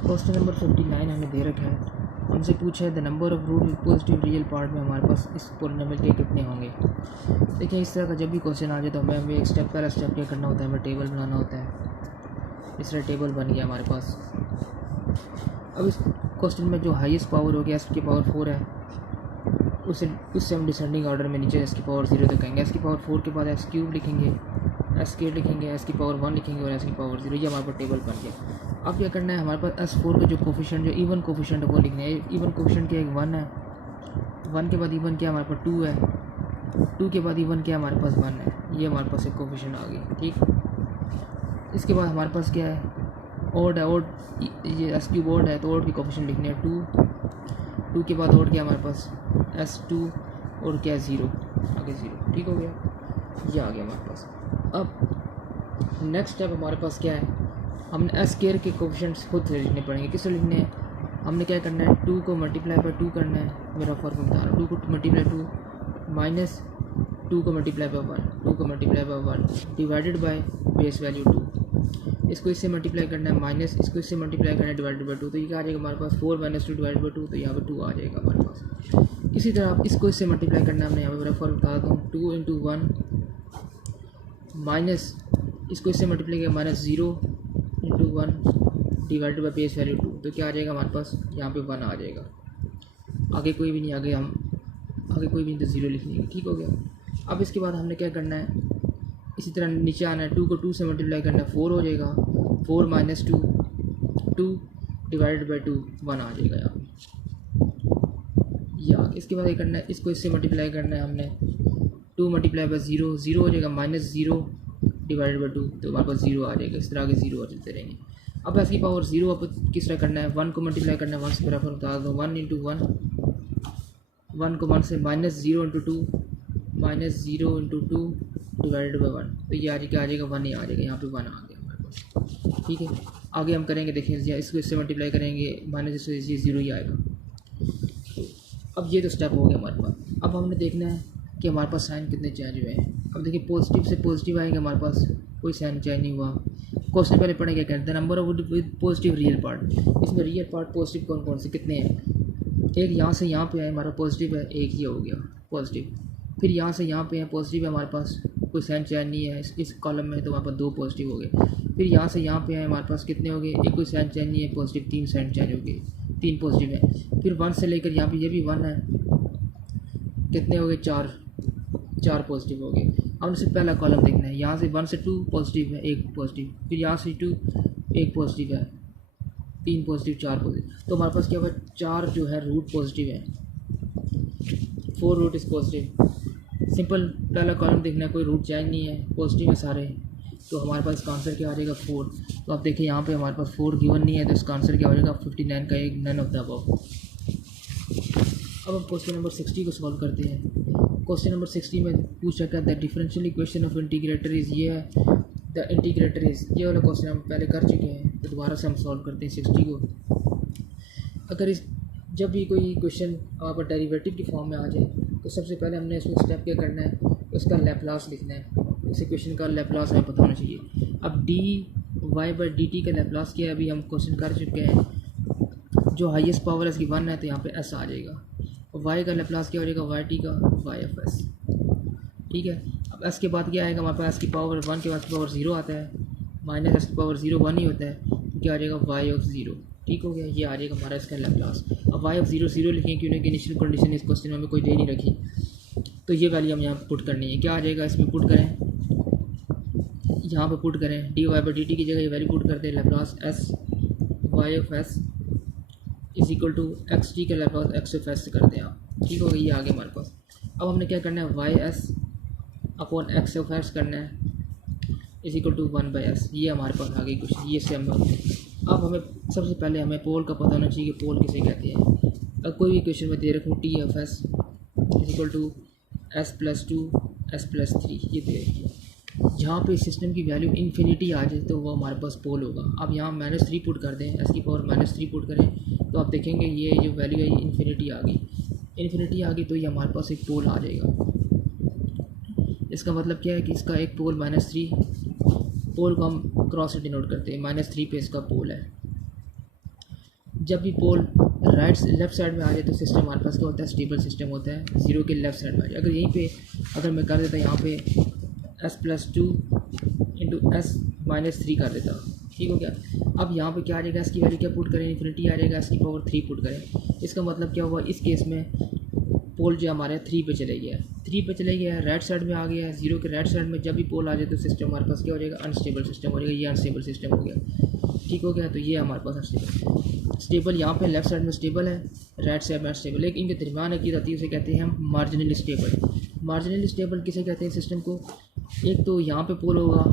Question number 59 हमें दे रखा है, हमसे पूछा है the number of root with positive real part में हमारे पास इस पॉलिनोमियल के कितने होंगे। देखिए इस तरह का जब भी क्वेश्चन आ जाए तो हमें एक स्टेप पहला स्टेप क्या करना होता है, हमें टेबल बनाना होता है। इस तरह टेबल बन गया हमारे पास। अब इस क्वेश्चन में जो हाईएस्ट पावर हो गया एस की पावर 4 है, उससे हम डिसेंडिंग ऑर्डर में नीचे एस की पावर 0 तक कहेंगे। एस की पावर 4 के बाद एक्स क्यूब लिखेंगे, एस के लिखेंगे, एस की पावर 1 लिखेंगे और एस की पावर 0। ये हमारे पास टेबल बन गया। अब क्या करना है, हमारे पास S4 का जो कोफिशिएंट जो इवन कोफिशिएंट है वो लिखना है। इवन कोफिशिएंट क्या है, 1 है, 1 के बाद इवन क्या हमारे पास 2 है, 2 के बाद इवन क्या हमारे पास 1 है। ये हमारे पास एक कोफिशिएंट आ गई, ठीक। इसके बाद हमारे पास क्या है, ऑड है, ऑड ये एस क्यूब ऑड है तो ऑड की कोफिशिएंट लिखने हैं 2, 2 के बाद ऑड क्या हमारे पास S2 और क्या 0 आगे 0, ठीक हो गया। ये आ गया हमारे पास। अब नेक्स्ट स्टेप हमारे पास क्या है, हमने एस केयर के कोफिशिएंट्स खुद से लिखने पड़ेंगे। किससे लिखने हैं, हमने क्या करना है 2 को मल्टीप्लाई बाय 2 करना है। मेरा फॉर्मूला बता रहा हूँ, 2 को मल्टीप्लाई 2 माइनस 2 को मल्टीप्लाई बाय 1, 2 को multiply by 1 divided by base value 2। इसको इससे मल्टीप्लाई करना है माइनस इसको इससे मल्टीप्लाई करना है डिवाइडेड बाय 2, तो ये क्या आ जाएगा हमारे पास 4 - 2 डिवाइडेड बाय 2, तो यहाँ पर 2 आ जाएगा हमारे पास। इसी तरह आप इसको इससे मल्टीप्लाई करना है। हमने यहाँ पर मेरा फॉर्मूला बता दूँ 2 × 1 माइनस इसको इससे मल्टीप्लाई किया -0 × 1 डिवाइडेड बाय बेस वैल्यू 2, तो क्या आ जाएगा हमारे पास यहाँ पे 1 आ जाएगा। आगे कोई भी नहीं, आगे कोई भी नहीं तो 0 लिख लेंगे, ठीक हो गया। अब इसके बाद हमने क्या करना है, इसी तरह नीचे आना है, 2 को 2 से मल्टीप्लाई करना है 4 हो जाएगा, 4 - 2 डिवाइडेड बाई 2 1 आ जाएगा यहाँ पे। या इसके बाद ये करना है, इसको इससे मल्टीप्लाई करना है हमने 2 मल्टीप्लाई बाई 0 0 हो जाएगा -0 डिवाइडेड बाई 2, तो हमारे पास 0 आ जाएगा। इस तरह के 0 चलते रहेंगे। अब एस की पावर 0 अब किस तरह करना है, 1 को मल्टीप्लाई करना है 1 से, बराबर बता दो 1 × 1, 1 को 1 से -0 × 2 -0 × 2 डिवाइडेड बाई 1, तो ये आ जाएगा 1 ही आ जाएगा, यहाँ पे 1 आ गया हमारे पास, ठीक है। आगे हम करेंगे, देखिए इसको इससे मल्टीप्लाई करेंगे माइनस से 0 ही आएगा। अब ये तो स्टेप हो गया हमारे पास। अब हमने देखना है कि हमारे पास साइन कितने चेंज हुए हैं। अब देखिए पॉजिटिव से पॉजिटिव आएंगे, हमारे पास कोई साइन चेंज नहीं हुआ। क्वेश्चन पहले पढ़े क्या कहते हैं, number of with positive real part. इसमें रियल पार्ट पॉजिटिव कौन कौन से कितने हैं, एक यहाँ से यहाँ पे है हमारा पॉजिटिव है, एक ही हो गया पॉजिटिव। फिर यहाँ से यहाँ पे है पॉजिटिव है हमारे पास, कोई साइन चेंज नहीं है इस कॉलम में, तो हमारे पास 2 पॉजिटिव हो गए। फिर यहाँ से यहाँ पे है हमारे पास कितने हो गए, एक कोई साइन चेंज नहीं है पॉजिटिव, 3 साइन चेंज हो गए, 3 पॉजिटिव है। फिर 1 से लेकर यहाँ पे ये भी 1 है, कितने हो गए 4 पॉजिटिव हो गए। अब इससे पहला कॉलम देखना है, यहाँ से 1 से 2 पॉजिटिव है, 1 पॉजिटिव, फिर यहाँ से 2 1 पॉजिटिव है, 3 पॉजिटिव 4 पॉजिटिव, तो हमारे पास क्या हुआ 4 जो है रूट पॉजिटिव है, 4 रूट इज़ पॉजिटिव। सिंपल पहला कॉलम देखना है, कोई रूट चेंज नहीं है, पॉजिटिव है सारे, तो हमारे पास इसका आंसर क्या आ जाएगा 4। तो आप देखिए यहाँ पे हमारे पास 4 गिवन नहीं है, तो इसका आंसर क्या हो जाएगा 59 का एक, नन ऑफ द अबव। अब हम क्वेश्चन नंबर 60 को सॉल्व करते हैं। क्वेश्चन नंबर 60 में पूछ रखा है the differential equation of integrator is, ये है द इंटीग्रेटर इज़, ये वाला क्वेश्चन हम पहले कर चुके हैं, तो दोबारा से हम सॉल्व करते हैं 60 को। अगर इस जब भी कोई क्वेश्चन आप डेरिवेटिव की फॉर्म में आ जाए, तो सबसे पहले हमने इसमें स्टेप क्या करना है, उसका लैप्लास लिखना है। इस इक्वेशन का लैप्लास हमें पता होना चाहिए। अब dy/dt का लैप्लास क्या है, अभी हम क्वेश्चन कर चुके हैं। जो हाईएस्ट पावर है इसकी 1 है, तो यहाँ पे s आ जाएगा। और y का लैप्लास क्या हो जाएगा, yt का y(f(s), ठीक है। अब s के बाद क्या आएगा हमारे पास, s की पावर 1 के बाद की पावर 0 आता है, माइनस s की पावर 0 1 ही होता है, तो क्या आ जाएगा y(0), ठीक हो गया। ये आ जाएगा हमारा इसका लैप्लास। अब y(0) 0 लिखें, क्योंकि इनिशियल कंडीशन इस क्वेश्चन में हमें कोई दे नहीं रखी, तो ये वैल्यू हम यहाँ पुट करनी है। क्या आ जाएगा इसमें पुट करें, यहाँ पे पुट करें dy/dt की जगह ये वैल्यू पुट करते हैं, Laplace s y(s) is equal to x t का लैप्लास x(f(s) करते हैं आप, ठीक हो गया। ये आ गया हमारे पास। अब हमने क्या करना है, y(s)/x(f(s) करना है इज इक्वल टू 1/s। ये हमारे पास आ गई कुछ, ये से हम। अब हमें सबसे पहले हमें पोल का पता होना चाहिए कि पोल किसे कहते हैं। अब कोई भी क्वेश्चन में दे रखूँ t(f(s) is equal to s+2 s+3, ये दे रखी है। जहाँ पे सिस्टम की वैल्यू इन्फिनिटी आ जाए तो वो हमारे पास पोल होगा। अब यहाँ -3 पुट कर दें, s की पावर -3 पुट करें, तो आप देखेंगे ये जो वैल्यू है ये इन्फिनिटी आ गई, तो ये हमारे पास एक पोल आ जाएगा। इसका मतलब क्या है कि इसका एक पोल -3, पोल को हम क्रॉस से डिनोट करते हैं, -3 पे इसका पोल है। जब भी पोल लेफ़्ट साइड में आ जाए तो सिस्टम हमारे पास क्या होता है, स्टेबल सिस्टम होता है। ज़ीरो के लेफ़्ट साइड में आ जाए, अगर यहीं पे अगर मैं कर देता यहाँ पे s+2 इंटू s-3 कर देता, ठीक हो गया। अब यहाँ पे क्या आ जाएगा, इसकी वैल्यू क्या पुट करें, इन्फिनिटी आ जाएगा, इसकी पावर 3 पुट करें। इसका मतलब क्या हुआ, इस केस में पोल जो हमारे 3 पे चले गया, 3 पे चले गया, राइट साइड में आ गया, ज़ीरो के राइट साइड में जब भी पोल आ जाए तो सिस्टम हमारे पास क्या हो जाएगा, अनस्टेबल सिस्टम हो जाएगा। ये अनस्टेबल सिस्टम हो गया, ठीक हो गया। तो ये हमारे पास स्टेबल यहाँ पे लेफ्ट साइड में स्टेबल है, राइट साइड में अनस्टेबल। लेकिन इनके दरमियान की रहती है, उसे कहते हैं हम मार्जिनली स्टेबल। मार्जिनली स्टेबल किसे कहते हैं सिस्टम को, एक तो यहाँ पे पोल होगा,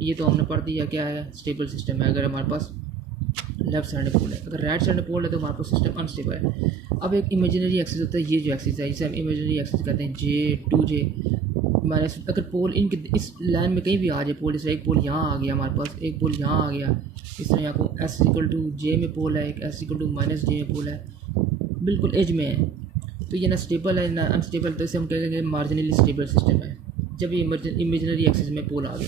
ये तो हमने पढ़ दिया क्या है, स्टेबल सिस्टम है अगर हमारे पास लेफ्ट साइड में पोल है। अगर राइट साइड में पोल है तो हमारे पास सिस्टम अनस्टेबल है। अब एक इमेजिनरी एक्सिस होता है, ये जो एक्सिस है इसे हम इमेजिनरी एक्सिस कहते हैं, J2J माइनस। अगर पोल इनके इस लाइन में कहीं भी आ जाए पोल, जैसे एक पोल यहाँ आ गया हमारे पास, एक पोल यहाँ आ गया, इस तरह यहाँ को S=J में पोल है, एक S=-J में पोल है, बिल्कुल एज में है, तो ये ना स्टेबल है ना अनस्टेबल, तो इसे हम कहेंगे मार्जिनली स्टेबल सिस्टम है जब ये इमेजिनरी एक्सिस में पोल आ गए।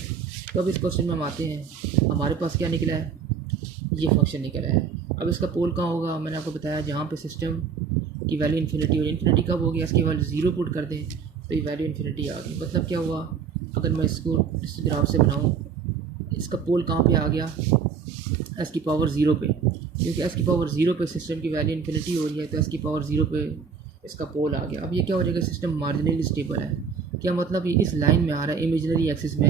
तो अब इस क्वेश्चन में हम आते हैं, हमारे पास क्या निकला है, ये फंक्शन निकला है। अब इसका पोल कहाँ होगा, मैंने आपको बताया जहाँ पे सिस्टम की वैल्यू इन्फिनिटी हो, इन्फिनिटी कब हो गया, इसकी वैल्यू 0 पुट कर दें तो ये वैल्यू इन्फिनिटी आ गई। मतलब क्या हुआ, अगर मैं इसको इस ग्राफ से बनाऊँ, इसका पोल कहाँ पे आ गया, s की पावर 0 पे, क्योंकि s की पावर 0 पे सिस्टम की वैल्यू इन्फिनिटी हो रही है, तो s की पावर 0 पे इसका पोल आ गया। अब ये क्या हो जाएगा, सिस्टम मार्जिनली स्टेबल है। क्या मतलब, ये इस लाइन में आ रहा है, इमेजिनरी एक्सिस में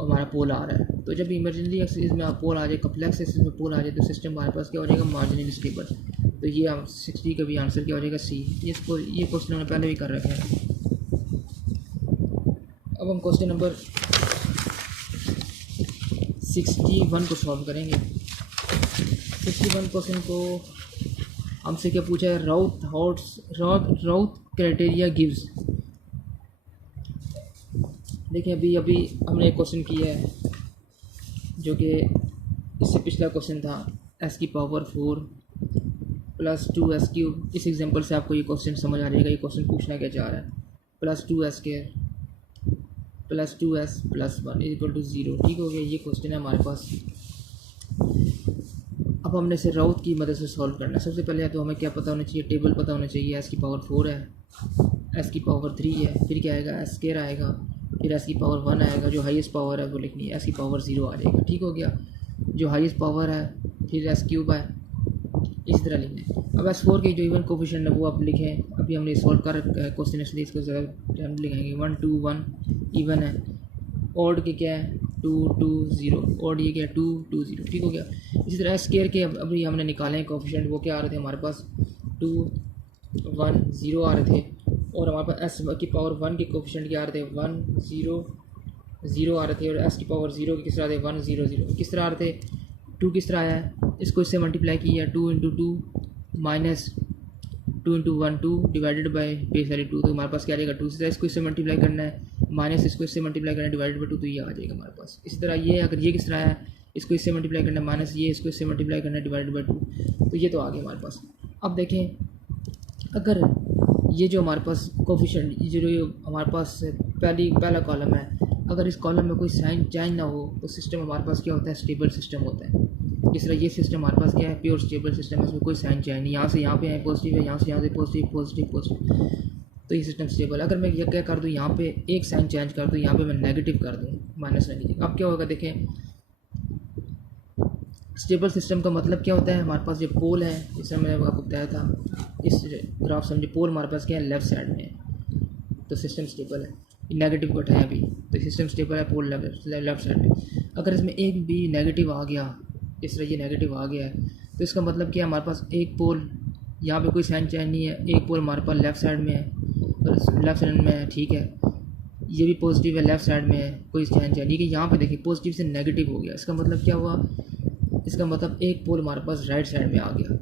हमारा पोल आ रहा है। तो जब इमरजेंसी एक्सिस में पोल आ जाए, कॉम्प्लेक्स एक्सिस में पोल आ जाए, तो सिस्टम हमारे पास क्या हो जाएगा, मार्जिनली स्टेबल। तो ये हम 60 का भी आंसर क्या हो जाएगा, सी। ये क्वेश्चन हमने पहले भी कर रखे हैं। अब हम क्वेश्चन नंबर 61 को सॉल्व करेंगे। 61 क्वेश्चन को हमसे क्या पूछा है, राउथ क्राइटेरिया गिव्स। देखिए अभी हमने एक क्वेश्चन किया है जो कि इससे पिछला क्वेश्चन था, s की पावर 4 + 2s³। इस एग्जांपल से आपको ये क्वेश्चन समझ आ जाएगा, ये क्वेश्चन पूछना क्या चाह रहा है। +2s² + 2s + 1 = 0, ठीक हो गया। ये क्वेश्चन है हमारे पास। अब हमने इसे राउथ की मदद से सॉल्व करना है। सबसे पहले तो हमें क्या पता होना चाहिए, टेबल पता होना चाहिए। s की पावर 4 है, s की पावर 3 है, फिर क्या आएगा, s² आएगा, फिर s की पावर 1 आएगा, जो हाईएस्ट पावर है वो लिखनी है, s की पावर 0 आ जाएगा, ठीक हो गया। जो हाईएस्ट पावर है फिर s³ है, इस तरह लिखना है। अब s4 के जो इवन कोफिशिएंट है वो आप लिखें। अभी हमने सॉल्व कर क्वेश्चन, इसलिए इसको ज़रा टाइम लिखाएंगे। 1 2 1 इवन है, ऑड के क्या है 2 2 0, ऑड ये क्या है 2 2 0, ठीक हो गया। इसी तरह s² के अभी हमने निकाले हैं कोफिशिएंट, वो क्या आ रहे थे हमारे पास 2 1 0 आ रहे थे, और हमारे पास s की पावर 1 के कोफिशिएंट क्या आ रहे थे 1 0 0 आ रहे थे, और s की पावर 0 के किस तरह थे 1 0 0, किस तरह आ रहे थे 2 किस तरह आया है, इसको इससे मल्टीप्लाई किया 2 × 2 माइनस 2 × 1 2 डिवाइडेड बाय बेस वाली 2, तो हमारे पास क्या आ जाएगा 2। इसी तरह इसको इससे मल्टीप्लाई करना है, माइनस इसको इससे मल्टीप्लाई करना है डिवाइडेड बाय 2, तो ये आ जाएगा हमारे पास। इसी तरह ये अगर ये किस तरह है, इसको इससे मल्टीप्लाई करना है, माइनस ये इसको इससे मल्टीप्लाई करना है डिवाइडेड बाय 2, तो ये तो आ गया हमारे पास। अब देखें, अगर ये जो हमारे पास कोफिशिएंट जो हमारे पास पहला कॉलम है, अगर इस कॉलम में कोई साइन चेंज ना हो तो सिस्टम हमारे पास क्या होता है, स्टेबल सिस्टम होता है। जिस तरह ये सिस्टम हमारे पास क्या है, प्योर स्टेबल सिस्टम है, इसमें कोई साइन चेंज नहीं, यहाँ से यहाँ पे है पॉजिटिव है, यहाँ से यहाँ से पॉजिटिव पॉजिटिव पॉजिटिव, तो ये सिस्टम स्टेबल। अगर मैं ये क्या कर दूँ, यहाँ पे एक साइन चेंज कर दूँ, यहाँ पे मैं नेगेटिव कर दूँ, माइनस नेगेटिव, अब क्या होगा देखें। स्टेबल सिस्टम का मतलब क्या होता है, हमारे पास जो पोल है, जैसे मैंने आपको बताया था इस ग्राफ समझे, पोल हमारे पास क्या है लेफ्ट साइड में है, तो सिस्टम स्टेबल है। नेगेटिव को उठाया अभी, तो सिस्टम स्टेबल है पोल लेफ्ट साइड में। अगर इसमें एक भी नेगेटिव आ गया, इस तरह ये नेगेटिव आ गया है, तो इसका मतलब क्या है, हमारे पास एक पोल यहाँ पे कोई साइन चेंज नहीं है, एक पोल हमारे पास लेफ़्ट साइड में है, लेफ़्ट साइड में है, ठीक है। ये भी पॉजिटिव है, लेफ़्ट साइड में है, कोई साइन चेंज नहीं है। यहाँ पे देखिए पॉजिटिव से नेगेटिव हो गया, इसका मतलब क्या हुआ, इसका मतलब एक पोल हमारे पास राइट साइड में आ गया,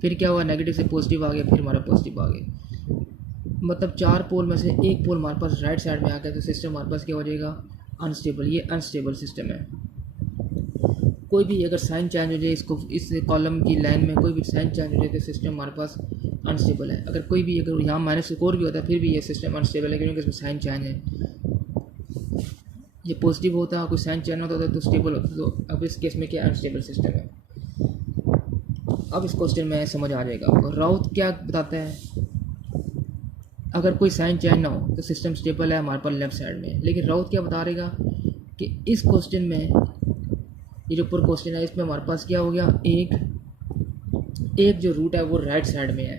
फिर क्या हुआ, नेगेटिव से पॉजिटिव आ गया, फिर हमारा पॉजिटिव आ गया, मतलब 4 पोल में से एक पोल हमारे पास राइट साइड में आ गया, तो सिस्टम हमारे पास क्या हो जाएगा, अनस्टेबल। ये अनस्टेबल सिस्टम है। कोई भी अगर साइन चेंज हो जाए, इसको इस कॉलम की लाइन में कोई भी साइन चेंज हो जाए तो सिस्टम हमारे पास अनस्टेबल है। अगर कोई भी अगर यहाँ माइनस स्कोर भी होता है फिर भी ये सिस्टम अनस्टेबल है, क्योंकि इसमें साइन चेंज है। ये पॉजिटिव होता है, कोई साइन चेंज होता है तो स्टेबल होता है, तो अब इस केस में क्या अनस्टेबल सिस्टम है। अब इस क्वेश्चन में समझ आ जाएगा। राउथ क्या बताता है, अगर कोई साइन चेंज ना हो तो सिस्टम स्टेबल है हमारे पास लेफ्ट साइड में। लेकिन राउथ क्या बता रहेगा कि इस क्वेश्चन में, ये जो ऊपर क्वेश्चन है इसमें हमारे पास क्या हो गया, एक जो रूट है वो राइट साइड में है,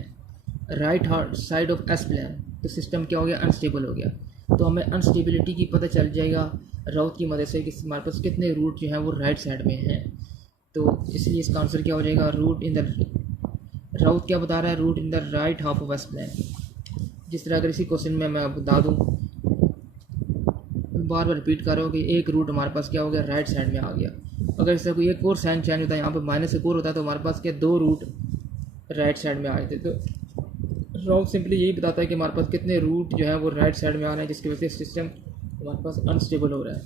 right side of s plane, तो सिस्टम क्या हो गया, अनस्टेबल हो गया। तो हमें अनस्टेबिलिटी की पता चल जाएगा राउथ की मदद से कि हमारे पास कितने रूट जो हैं वो राइट साइड में हैं। तो इसलिए इसका आंसर क्या हो जाएगा, रूट इन द, राउथ क्या बता रहा है, root in the right half of s plane. जिस तरह अगर इसी क्वेश्चन में मैं बता दूँ, बार बार रिपीट कर रहा हूँ कि एक रूट हमारे पास क्या हो गया, राइट साइड में आ गया। अगर इसका कोई एक और साइन चेंज होता है, यहाँ पे माइनस एक और होता है, तो हमारे पास क्या दो रूट राइट साइड में आ जाते। तो राउथ सिंपली यही बताता है कि हमारे पास कितने रूट जो है वो राइट साइड में आ रहे हैं, जिसकी वजह से सिस्टम हमारे पास अनस्टेबल हो रहा है।